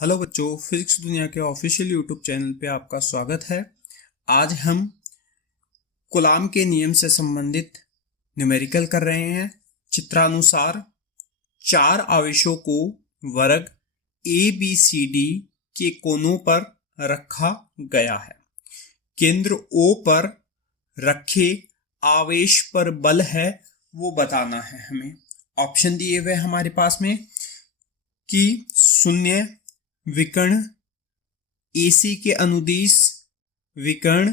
Hello बच्चों, physics दुनिया के ऑफिशियल यूट्यूब चैनल पे आपका स्वागत है। आज हम कूलाम के नियम से संबंधित न्यूमेरिकल कर रहे हैं। चित्रानुसार 4 आवेशों को वर्ग ABCD के कोनों पर रखा गया है। केंद्र O पर रखे आवेश पर बल है वो बताना है हमें। ऑप्शन दिए हुए हमारे पास में कि शून्य विकर्ण AC के अनुदिश, विकर्ण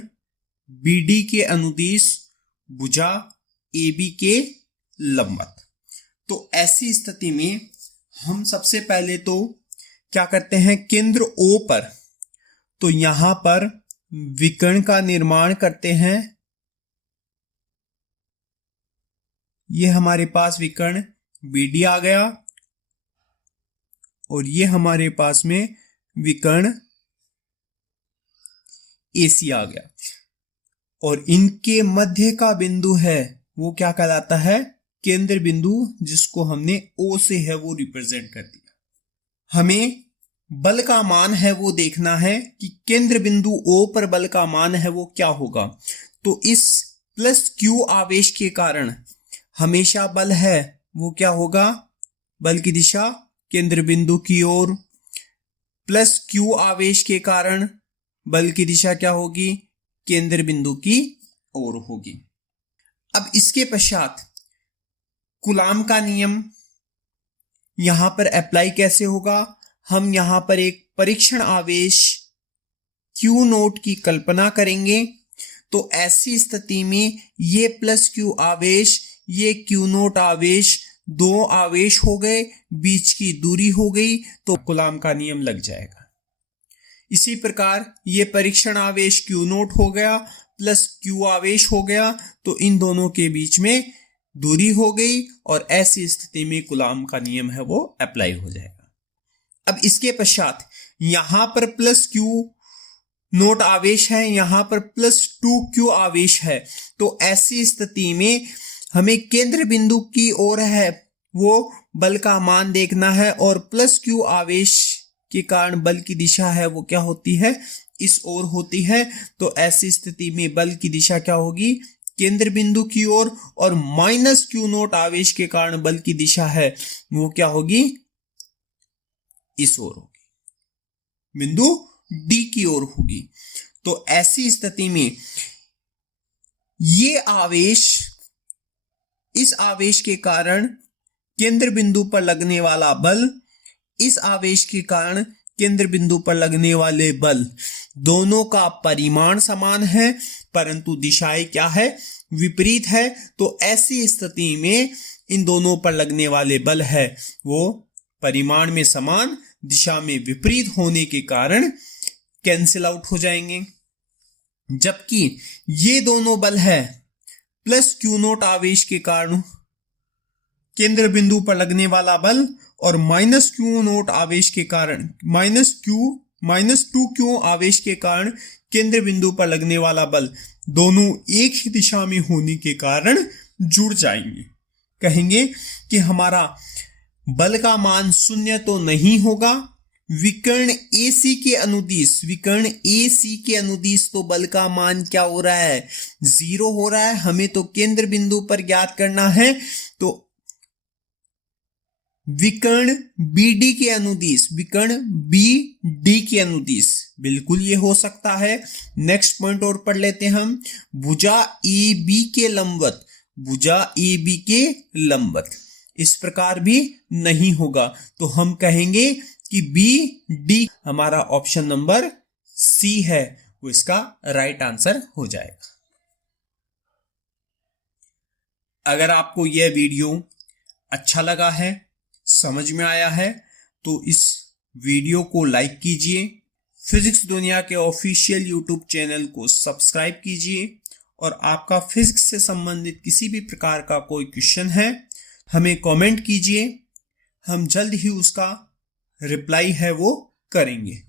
BD के अनुदिश, भुजा AB के लंबवत। तो ऐसी स्थिति में हम सबसे पहले तो क्या करते हैं, केंद्र O पर तो यहां पर विकर्ण का निर्माण करते हैं। ये हमारे पास विकर्ण BD आ गया और ये हमारे पास में विकर्ण AC आ गया और इनके मध्य का बिंदु है वो क्या कहलाता है, केंद्र बिंदु, जिसको हमने O से है वो रिप्रेजेंट कर दिया। हमें बल का मान है वो देखना है कि केंद्र बिंदु O पर बल का मान है वो क्या होगा। तो इस प्लस Q आवेश के कारण हमेशा बल है वो क्या होगा, बल की दिशा केंद्र बिंदु की ओर। प्लस Q आवेश के कारण बल की दिशा क्या होगी, केंद्र बिंदु की ओर होगी। अब इसके पश्चात कूलाम का नियम यहां पर अप्लाई कैसे होगा। हम यहां पर एक परीक्षण आवेश Q नोट की कल्पना करेंगे। तो ऐसी स्थिति में ये प्लस Q आवेश, ये Q नोट आवेश, दो आवेश हो गए, बीच की दूरी हो गई, तो कूलाम का नियम लग जाएगा। इसी प्रकार ये परीक्षण आवेश Q नोट हो गया प्लस Q आवेश हो गया, तो इन दोनों के बीच में दूरी हो गई और ऐसी स्थिति में कूलाम का नियम है वो अप्लाई हो जाएगा। अब इसके पश्चात यहां पर प्लस Q नोट आवेश है, यहां पर प्लस 2Q आवेश है। तो ऐसी स्थिति में हमें केंद्र बिंदु की ओर है वो बल का मान देखना है और प्लस Q आवेश के कारण बल की दिशा है वो क्या होती है, इस ओर होती है। तो ऐसी स्थिति में बल की दिशा क्या होगी, केंद्र बिंदु की ओर, और माइनस Q नोट आवेश के कारण बल की दिशा है वो क्या होगी, इस ओर होगी, बिंदु D की ओर होगी। तो ऐसी स्थिति में ये आवेश, इस आवेश के कारण केंद्र बिंदु पर लगने वाला बल, इस आवेश के कारण केंद्र बिंदु पर लगने वाले बल, दोनों का परिमाण समान है परंतु दिशाएं क्या है, विपरीत है। तो ऐसी स्थिति में इन दोनों पर लगने वाले बल है वो परिमाण में समान, दिशा में विपरीत होने के कारण कैंसिल आउट हो जाएंगे। जबकि ये दोनों बल है प्लस Q नोट आवेश के कारण केंद्र बिंदु पर लगने वाला बल और माइनस Q नोट आवेश के कारण माइनस 2Q आवेश के कारण केंद्र बिंदु पर लगने वाला बल, दोनों एक ही दिशा में होने के कारण जुड़ जाएंगे। कहेंगे कि हमारा बल का मान शून्य तो नहीं होगा, विकर्ण AC के अनुदिश, विकर्ण AC के अनुदिश तो बल का मान क्या हो रहा है, 0 हो रहा है। हमें तो केंद्र बिंदु पर ज्ञात करना है, तो विकर्ण BD के अनुदिश, विकर्ण BD के अनुदिश, बिल्कुल ये हो सकता है। नेक्स्ट पॉइंट और पढ़ लेते हैं हम, भुजा AB के लंबवत, भुजा AB के लंबवत, इस प्रकार भी नहीं होगा। तो हम कहेंगे कि BD हमारा ऑप्शन नंबर C है वो इसका राइट आंसर हो जाएगा। अगर आपको यह वीडियो अच्छा लगा है, समझ में आया है, तो इस वीडियो को लाइक कीजिए, फिजिक्स दुनिया के ऑफिशियल यूट्यूब चैनल को सब्सक्राइब कीजिए और आपका फिजिक्स से संबंधित किसी भी प्रकार का कोई क्वेश्चन है हमें कमेंट कीजिए, हम जल्द ही उसका रिप्लाई है वो करेंगे।